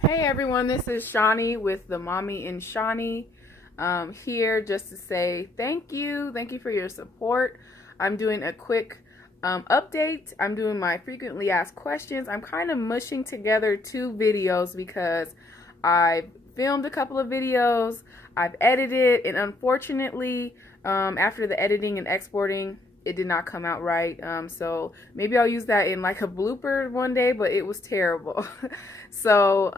Hey everyone, this is Shani with the Mommy and Shani. Here just to say thank you. Thank you for your support. I'm doing a quick update. I'm doing my frequently asked questions. I'm kind of mushing together two videos because I've filmed a couple of videos, I've edited, and unfortunately, after the editing and exporting, it did not come out right. So maybe I'll use that in like a blooper one day, but it was terrible. So,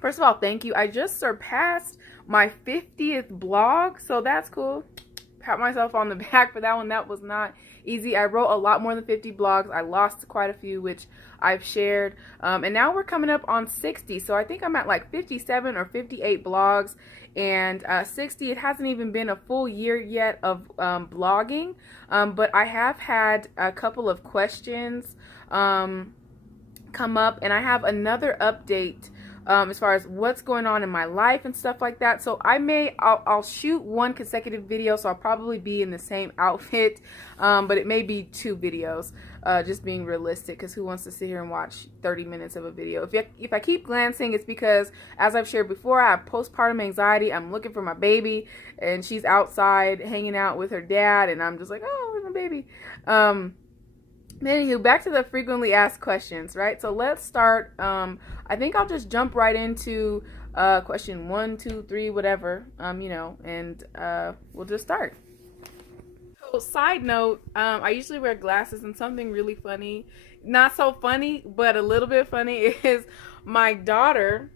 first of all, thank you. I just surpassed my 50th blog, so that's cool. Pat myself on the back for that one. That was not easy. I wrote a lot more than 50 blogs. I lost quite a few, which I've shared. And now we're coming up on 60. So I think I'm at like 57 or 58 blogs. And 60, it hasn't even been a full year yet of blogging. But I have had a couple of questions come up, and I have another update as far as what's going on in my life and stuff like that. So I'll shoot one consecutive video, so I'll probably be in the same outfit, but it may be two videos, just being realistic, because who wants to sit here and watch 30 minutes of a video? If I keep glancing, it's because, as I've shared before, I have postpartum anxiety. I'm looking for my baby, and she's outside hanging out with her dad, and I'm just like, oh, where's my baby? Anywho, back to the frequently asked questions, right? So let's start. I think I'll just jump right into question 1, 2, 3, whatever, and we'll just start. So, side note, I usually wear glasses, and something really funny, not so funny, but a little bit funny, is my daughter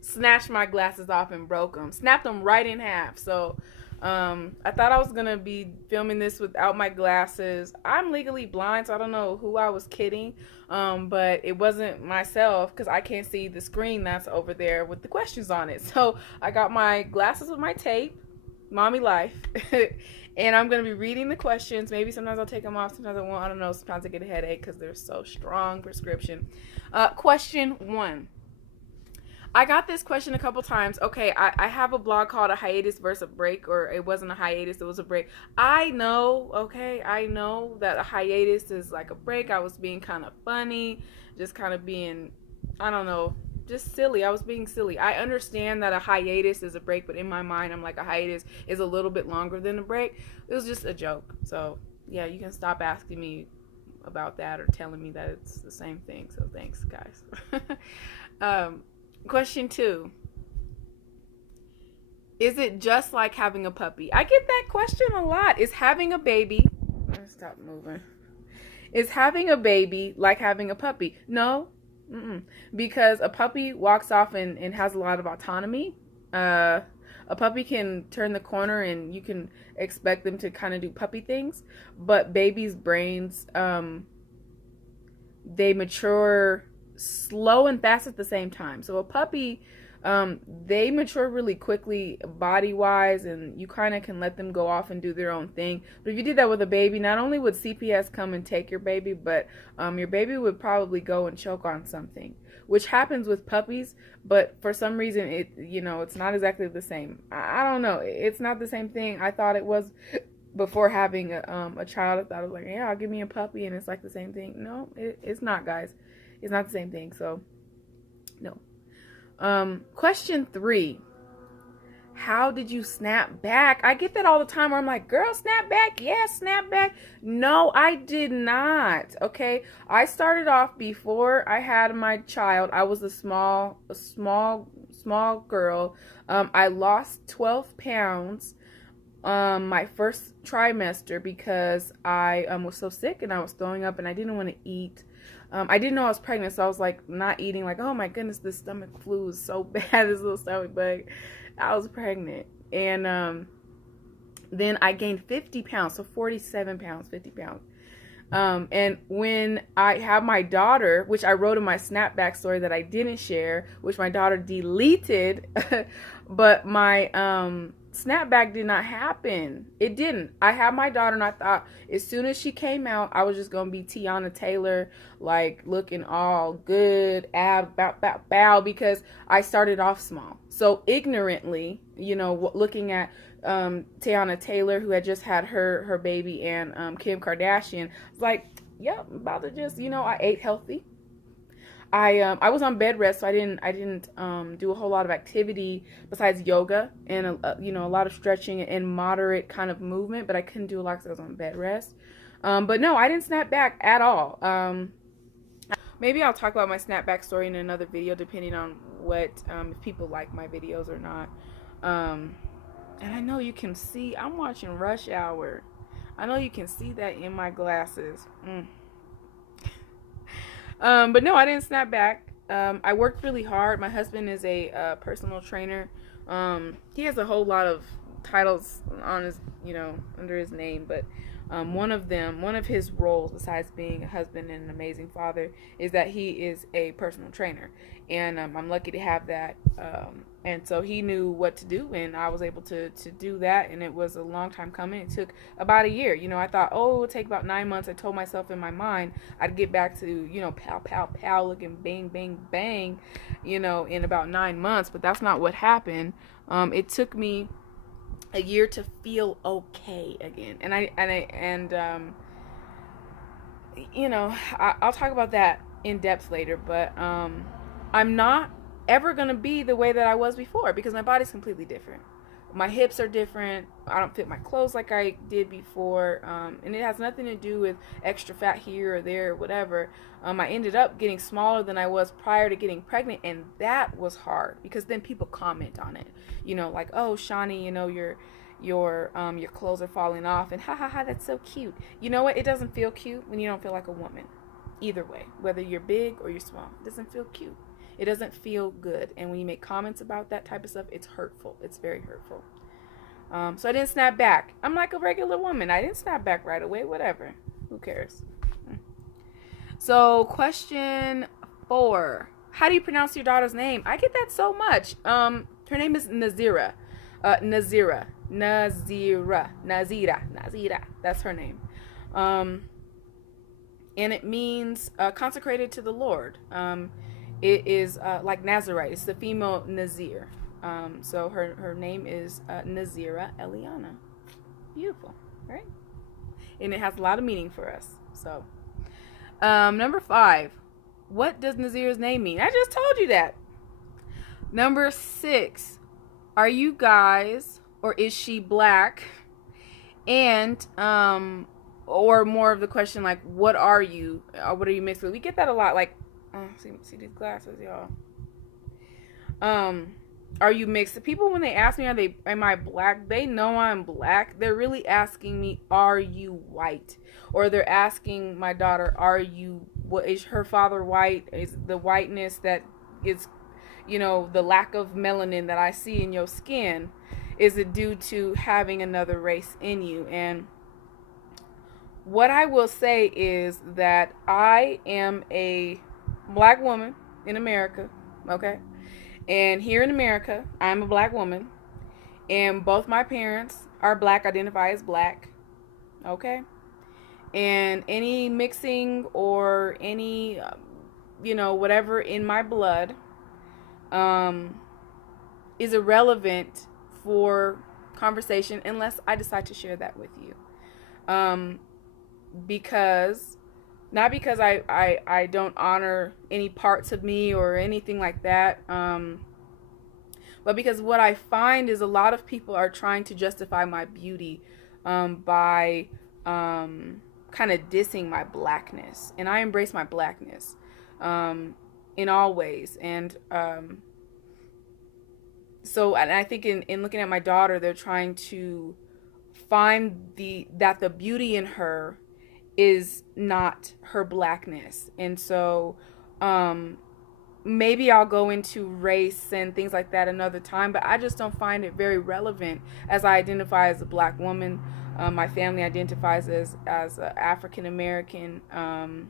snatched my glasses off and broke them, snapped them right in half. So I thought I was gonna be filming this without my glasses. I'm legally blind, so I don't know who I was kidding, but it wasn't myself, because I can't see the screen that's over there with the questions on it. So I got my glasses with my tape, mommy life, and I'm gonna be reading the questions. Maybe sometimes I'll take them off, sometimes I won't. I don't know. Sometimes I get a headache because they're so strong. Prescription. Question 1. I got this question a couple times. Okay, I have a blog called A Hiatus versus a Break, or it wasn't a hiatus, it was a break. I know, okay, I know that a hiatus is like a break. I was being kind of funny, just kind of being, I don't know, just silly. I was being silly. I understand that a hiatus is a break, but in my mind, I'm like, a hiatus is a little bit longer than a break. It was just a joke. So, yeah, you can stop asking me about that or telling me that it's the same thing. So, thanks, guys. Question 2. Is it just like having a puppy? I get that question a lot. Is having a baby... Stop moving. Is having a baby like having a puppy? No. Because a puppy walks off and has a lot of autonomy. A puppy can turn the corner and you can expect them to kind of do puppy things. But babies' brains, they mature slow and fast at the same time. So a puppy, they mature really quickly body wise, and you kind of can let them go off and do their own thing. But if you did that with a baby, not only would CPS come and take your baby, but your baby would probably go and choke on something, which happens with puppies. But for some reason, it's not exactly the same. I don't know, it's not the same thing. I thought it was before having a child. I thought it was like, yeah, I'll give me a puppy and it's like the same thing. No, it's not, guys. It's not the same thing. So, no. Question 3. How did you snap back? I get that all the time where I'm like, girl, snap back. Yeah, snap back. No, I did not. Okay. I started off before I had my child. I was a small girl. I lost 12 pounds my first trimester because I was so sick and I was throwing up and I didn't want to eat. I didn't know I was pregnant, so I was like not eating, like, oh my goodness, this stomach flu is so bad, this little stomach bug. I was pregnant. And then I gained 50 pounds, so 47 pounds, 50 pounds. And when I had my daughter, which I wrote in my Snapback story that I didn't share, which my daughter deleted, but my Snapback did not happen. It didn't. I had my daughter and I thought as soon as she came out, I was just going to be Tiana Taylor, like looking all good, bow, because I started off small. So ignorantly, looking at Tiana Taylor, who had just had her baby, and Kim Kardashian, I was like, yep, I'm about to just, I ate healthy. I was on bed rest, so I didn't do a whole lot of activity besides yoga and a lot of stretching and moderate kind of movement, but I couldn't do a lot because I was on bed rest. But no, I didn't snap back at all. Maybe I'll talk about my snapback story in another video, depending on what if people like my videos or not. And I know you can see I'm watching Rush Hour. I know you can see that in my glasses. But no, I didn't snap back. I worked really hard. My husband is a personal trainer. He has a whole lot of titles on his, under his name, but one of his roles, besides being a husband and an amazing father, is that he is a personal trainer, and I'm lucky to have that. And so he knew what to do, and I was able to do that, and it was a long time coming. It took about a year. I thought, oh, it would take about 9 months. I told myself in my mind I'd get back to, pow, pow, pow, looking bang, bang, bang, in about 9 months, but that's not what happened. It took me a year to feel okay again, and I'll talk about that in depth later, but I'm not ever gonna be the way that I was before, because my body's completely different. My hips are different. I don't fit my clothes like I did before, and it has nothing to do with extra fat here or there or whatever. I ended up getting smaller than I was prior to getting pregnant, and that was hard, because then people comment on it, like, oh, Shani, your clothes are falling off, and ha ha ha, that's so cute. You know what? It doesn't feel cute when you don't feel like a woman. Either way, whether you're big or you're small, it doesn't feel cute. It doesn't feel good. And when you make comments about that type of stuff, it's hurtful. It's very hurtful. So I didn't snap back. I'm like a regular woman. I didn't snap back right away. Whatever. Who cares? So question 4. How do you pronounce your daughter's name? I get that so much. Her name is Nazirah. Nazirah. That's her name. And it means consecrated to the Lord. It is like Nazarite. It's the female Nazir. So her name is Nazirah Eliana. Beautiful, right? And it has a lot of meaning for us. So, number 5. What does Nazirah's name mean? I just told you that. Number 6. Are you guys, or is she black? And or more of the question, like, what are you? Or what are you mixed with? We get that a lot. Like, see these glasses, y'all. Are you mixed? The people, when they ask me, am I black? They know I'm black. They're really asking me, are you white? Or they're asking my daughter, what is her father white? Is the whiteness that is, the lack of melanin that I see in your skin, is it due to having another race in you? And what I will say is that I am a black woman in America, okay? And here in America, I'm a black woman, and both my parents are black, identify as black, okay? And any mixing or any, whatever in my blood is irrelevant for conversation unless I decide to share that with you. Not because I don't honor any parts of me or anything like that, but because what I find is a lot of people are trying to justify my beauty by kind of dissing my blackness. And I embrace my blackness in all ways. And so, and I think in looking at my daughter, they're trying to find that the beauty in her is not her blackness. And so maybe I'll go into race and things like that another time, but I just don't find it very relevant as I identify as a black woman. My family identifies as African American, and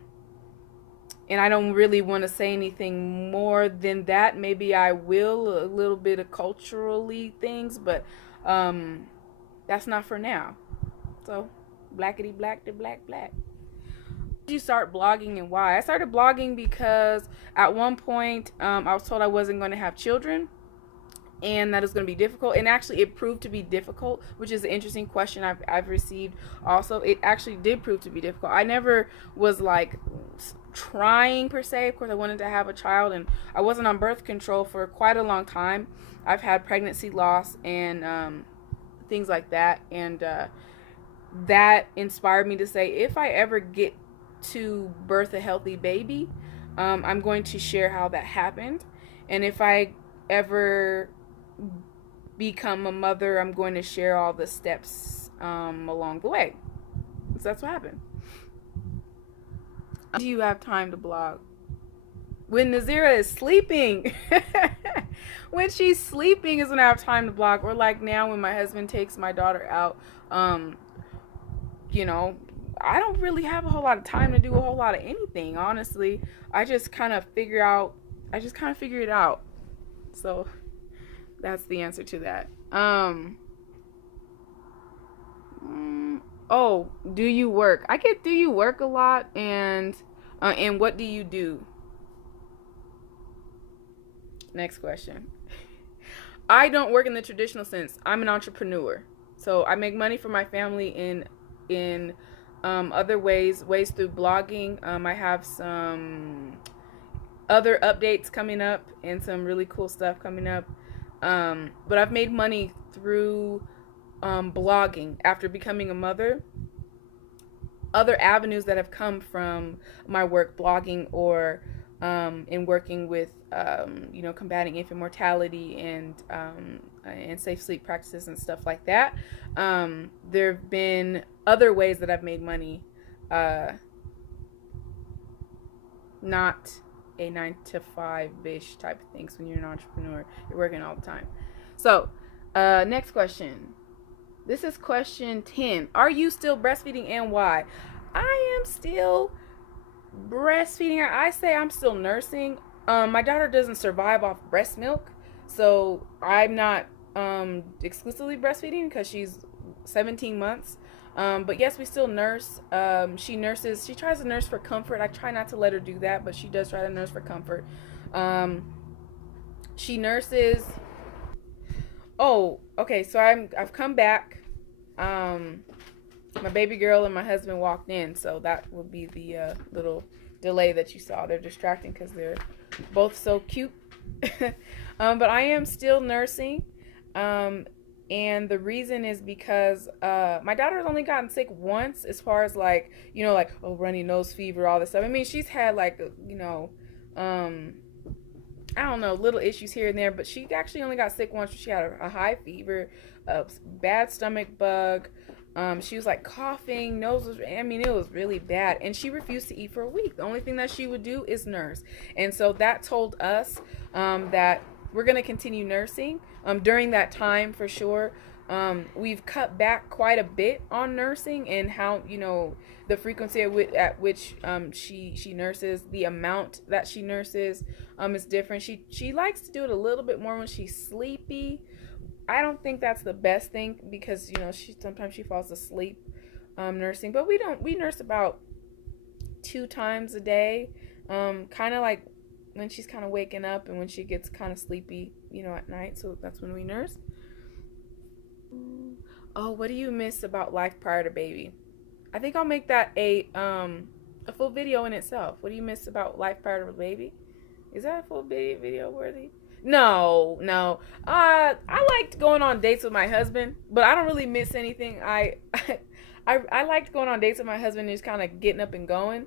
I don't really want to say anything more than that. Maybe I will, a little bit of culturally things, but that's not for now. So blackity black to black black. Did you start blogging, and why? I started blogging because at one point I was told I wasn't going to have children, and that is going to be difficult. And actually it proved to be difficult, which is an interesting question I've received also. It actually did prove to be difficult. I never was like trying per se. Of course I wanted to have a child, and I wasn't on birth control for quite a long time. I've had pregnancy loss and things like that, and that inspired me to say, if I ever get to birth a healthy baby, I'm going to share how that happened. And if I ever become a mother, I'm going to share all the steps along the way. So that's what happened. Do you have time to blog? When Nazira is sleeping. When she's sleeping is when I have time to blog. Or like now when my husband takes my daughter out, you know, I don't really have a whole lot of time to do a whole lot of anything, honestly. I just kind of figure it out. So that's the answer to that. Oh, do you work? I get do you work a lot, and what do you do? Next question. I don't work in the traditional sense. I'm an entrepreneur. So I make money for my family in other ways through blogging. I have some other updates coming up and some really cool stuff coming up. But I've made money through blogging after becoming a mother. Other avenues that have come from my work blogging or in working with combating infant mortality and safe sleep practices and stuff like that. There have been other ways that I've made money, not a 9-to-5-ish type of things. When you're an entrepreneur, you're working all the time. So next question. This is question 10. Are you still breastfeeding, and why? I am still breastfeeding. I say I'm still nursing. My daughter doesn't survive off breast milk, so I'm not exclusively breastfeeding because she's 17 months. But yes, we still nurse. She nurses. She tries to nurse for comfort. I try not to let her do that, but she does try to nurse for comfort. She nurses. Oh, okay. So I've come back. My baby girl and my husband walked in, so that will be the little delay that you saw. They're distracting because they're both so cute. But I am still nursing. And the reason is because my daughter's only gotten sick once, as far as like runny nose fever, all this stuff. I mean, she's had like I don't know, little issues here and there, but she actually only got sick once. She had a high fever, a bad stomach bug. She was like coughing, it was really bad, and she refused to eat for a week. The only thing that she would do is nurse, and so that told us that we're going to continue nursing during that time for sure. We've cut back quite a bit on nursing and how, the frequency at which she nurses, the amount that she nurses is different. She likes to do it a little bit more when she's sleepy. I don't think that's the best thing because, sometimes she falls asleep nursing, but we nurse about 2 times a day, kind of like when she's kind of waking up and when she gets kind of sleepy, at night. So that's when we nurse. Oh, what do you miss about life prior to baby? I think I'll make that a full video in itself. What do you miss about life prior to baby? Is that a full video worthy? No. I liked going on dates with my husband, but I don't really miss anything. I liked going on dates with my husband and just kind of getting up and going,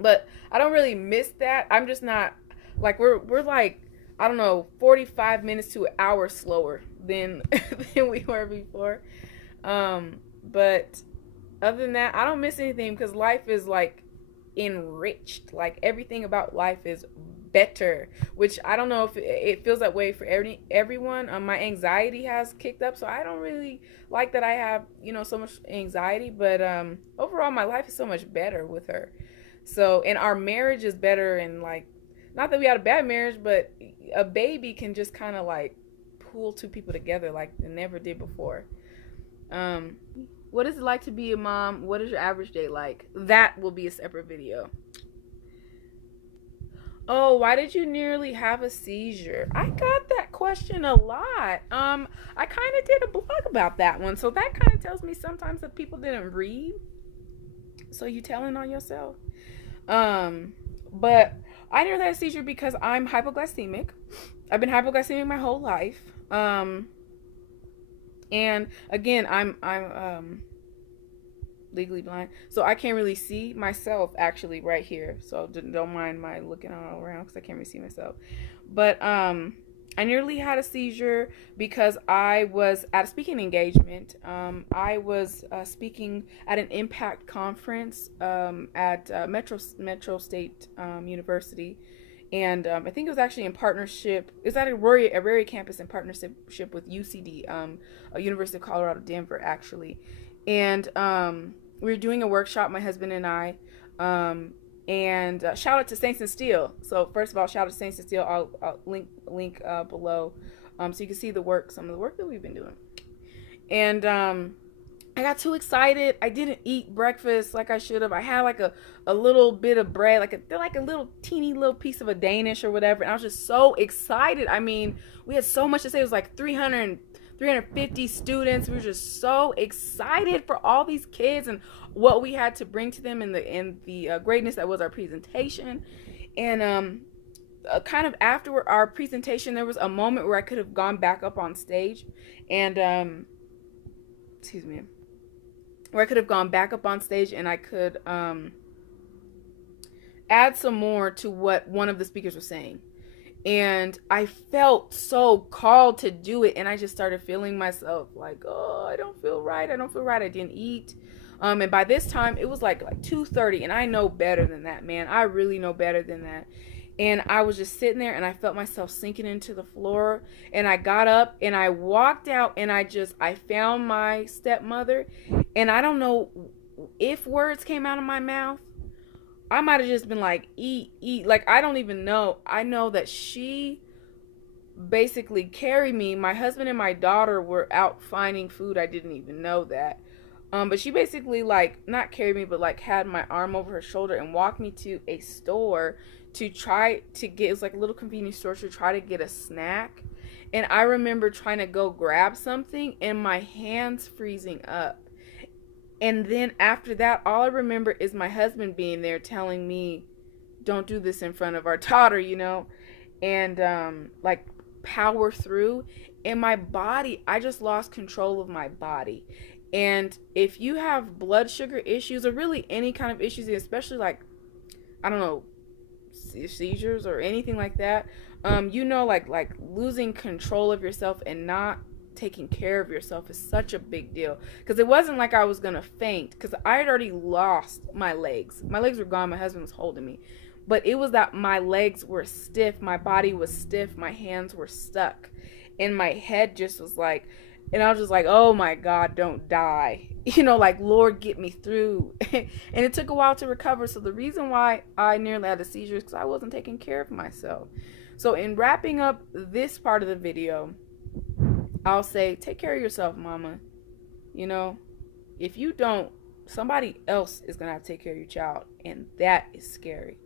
but I don't really miss that. I'm just not like we're like, I don't know, 45 minutes to an hour slower than we were before. But other than that, I don't miss anything because life is like enriched. Like everything about life is better, which I don't know if it feels that way for everyone. My anxiety has kicked up, so I don't really like that I have so much anxiety, but overall my life is so much better with her. So, and our marriage is better, and like, not that we had a bad marriage, but a baby can just kind of like pull 2 people together like it never did before. What is it like to be a mom? What is your average day like? That will be a separate video. Oh, why did you nearly have a seizure? I got that question question a lot. I kind of did a blog about that one, so that kind of tells me sometimes that people didn't read. So you telling on yourself. But I nearly had a seizure because I'm hypoglycemic. I've been hypoglycemic my whole life. And again, I'm legally blind, so I can't really see myself actually right here. So don't mind my looking all around because I can't really see myself. But I nearly had a seizure because I was at a speaking engagement. I was speaking at an impact conference at Metro State University. And I think it was actually in partnership. It was at a Rary campus in partnership with UCD, University of Colorado, Denver, actually. And we were doing a workshop, my husband and I. And shout out to Saints and Steel. So first of all, shout out to Saints and Steel. I'll link below, so you can see some of the work that we've been doing. And I got too excited. I didn't eat breakfast like I should have. I had like a little bit of bread, like a little teeny little piece of a Danish or whatever. And I was just so excited. I mean, we had so much to say. It was like 350 students. We were just so excited for all these kids and what we had to bring to them in the greatness that was our presentation. And kind of after our presentation, there was a moment where I could have gone back up on stage, and excuse me, where I could have gone back up on stage and I could add some more to what one of the speakers was saying. And I felt so called to do it, and I just started feeling myself like, oh, I don't feel right. I didn't eat. And by this time it was like 2:30, and I know better than that, man. I really know better than that. And I was just sitting there, and I felt myself sinking into the floor, and I got up and I walked out, and I found my stepmother, and I don't know if words came out of my mouth. I might have just been like, eat. Like, I don't even know. I know that she basically carried me. My husband and my daughter were out finding food. I didn't even know that. But she basically, like, not carried me, but like had my arm over her shoulder and walked me to a store to try to get, it was like a little convenience store, to try to get a snack. And I remember trying to go grab something and my hands freezing up. And then after that, all I remember is my husband being there telling me, don't do this in front of our daughter, you know, and like power through. And my body, I just lost control of my body. And if you have blood sugar issues, or really any kind of issues, especially like, I don't know, seizures or anything like that, you know, like losing control of yourself and not taking care of yourself is such a big deal. Because it wasn't like I was gonna faint, because I had already lost my legs were gone. My husband was holding me, but it was that my legs were stiff, my body was stiff, my hands were stuck, and my head just was like, and I was just like, oh my God, don't die, you know, like, Lord, get me through. And it took a while to recover. So the reason why I nearly had a seizure is because I wasn't taking care of myself. So in wrapping up this part of the video, I'll say, take care of yourself, mama. You know, if you don't, somebody else is going to have to take care of your child. And that is scary.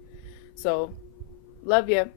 So, love you.